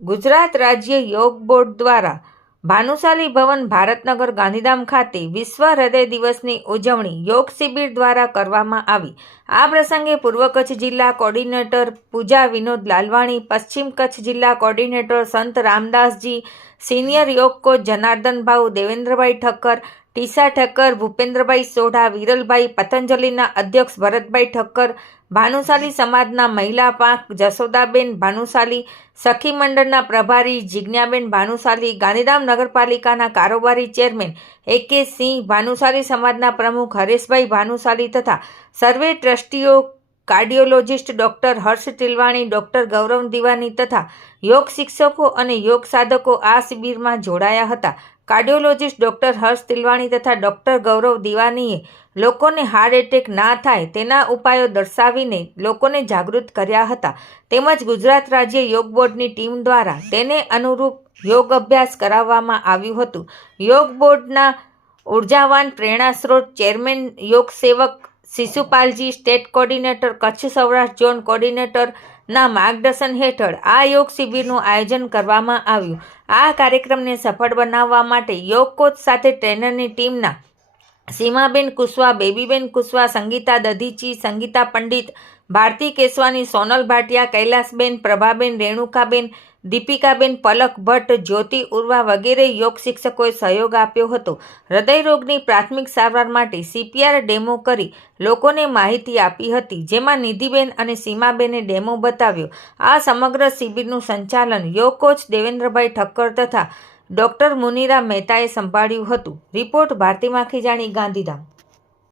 ગુજરાત રાજ્ય યોગ બોર્ડ દ્વારા ભાનુશાલી ભવન ભારતનગર ગાંધીધામ ખાતે વિશ્વ હૃદય દિવસની ઉજવણી યોગ શિબિર દ્વારા કરવામાં આવી. આ પ્રસંગે પૂર્વ કચ્છ જિલ્લા કોર્ડિનેટર પૂજા વિનોદ લાલવાણી, પશ્ચિમ કચ્છ જિલ્લા કોર્ડિનેટર સંત રામદાસજી, સિનિયર યોગ કોચ જનાર્દનભાઉ દેવેન્દ્રભાઈ ઠક્કર ટીસા ઠક્કર, ભૂપેન્દ્રભાઈ સોઢા, વિરલભાઈ પતંજલિના અધ્યક્ષ ભરતભાઈ ઠક્કર, ભાનુશાલી સમાજના મહિલા પાંખ જશોદાબેન ભાનુશાલી, સખી મંડળના પ્રભારી જિજ્ઞાબેન ભાનુશાલી, ગાંધીધામ નગરપાલિકાના કારોબારી ચેરમેન એ કે સિંહ, ભાનુશાલી સમાજના પ્રમુખ હરેશભાઈ ભાનુશાલી તથા સર્વે ટ્રસ્ટીઓ cardiologist doctor Harsh Tilwani, doctor Gaurav Diwani તથા યોગ શિક્ષકો અને યોગ સાધકો આ શિબિરમાં જોડાયા હતા. કાર્ડિયોલોજિસ્ટ ડૉક્ટર હર્ષ તિલવાણી તથા ડૉક્ટર ગૌરવ દિવાનીએ લોકોને હાર્ટ એટેક ના થાય તેના ઉપાયો દર્શાવીને લોકોને જાગૃત કર્યા હતા. તેમજ ગુજરાત રાજ્ય યોગ બોર્ડની ટીમ દ્વારા તેને અનુરૂપ યોગ અભ્યાસ કરાવવામાં આવ્યું હતું. યોગ બોર્ડના ઉર્જાવાન પ્રેરણા સ્ત્રોત ચેરમેન યોગ સેવક Shishupalji state coordinator, Kutch Saurashtra zone કોર્ડિનેટરના માર્ગદર્શન હેઠળ આ યોગ શિબિરનું આયોજન કરવામાં આવ્યું. આ કાર્યક્રમને સફળ બનાવવા માટે યોગ કોચ સાથે ટ્રેનરની ટીમના સીમાબેન કુશવા, બેબીબેન કુશવા, સંગીતા દધીચી, સંગીતા પંડિત ભારતી કેસવાની સોનલ ભાટિયા, કૈલાસબેન, પ્રભાબેન, રેણુકાબેન, દીપિકાબેન, પલક ભટ્ટ, જ્યોતિ ઉર્વા વગેરે યોગ શિક્ષકોએ સહયોગ આપ્યો હતો. હૃદયરોગની પ્રાથમિક સારવાર માટે સીપીઆર ડેમો કરી લોકોને માહિતી આપી હતી, જેમાં નિધિબેન અને સીમાબેને ડેમો બતાવ્યો. આ સમગ્ર શિબિરનું સંચાલન યોગ કોચ દેવેન્દ્રભાઈ ઠક્કર તથા ડૉક્ટર મુનિરા મહેતાએ સંભાળ્યું હતું. રિપોર્ટ ભારતી માખીજાણી ગાંધીધામ.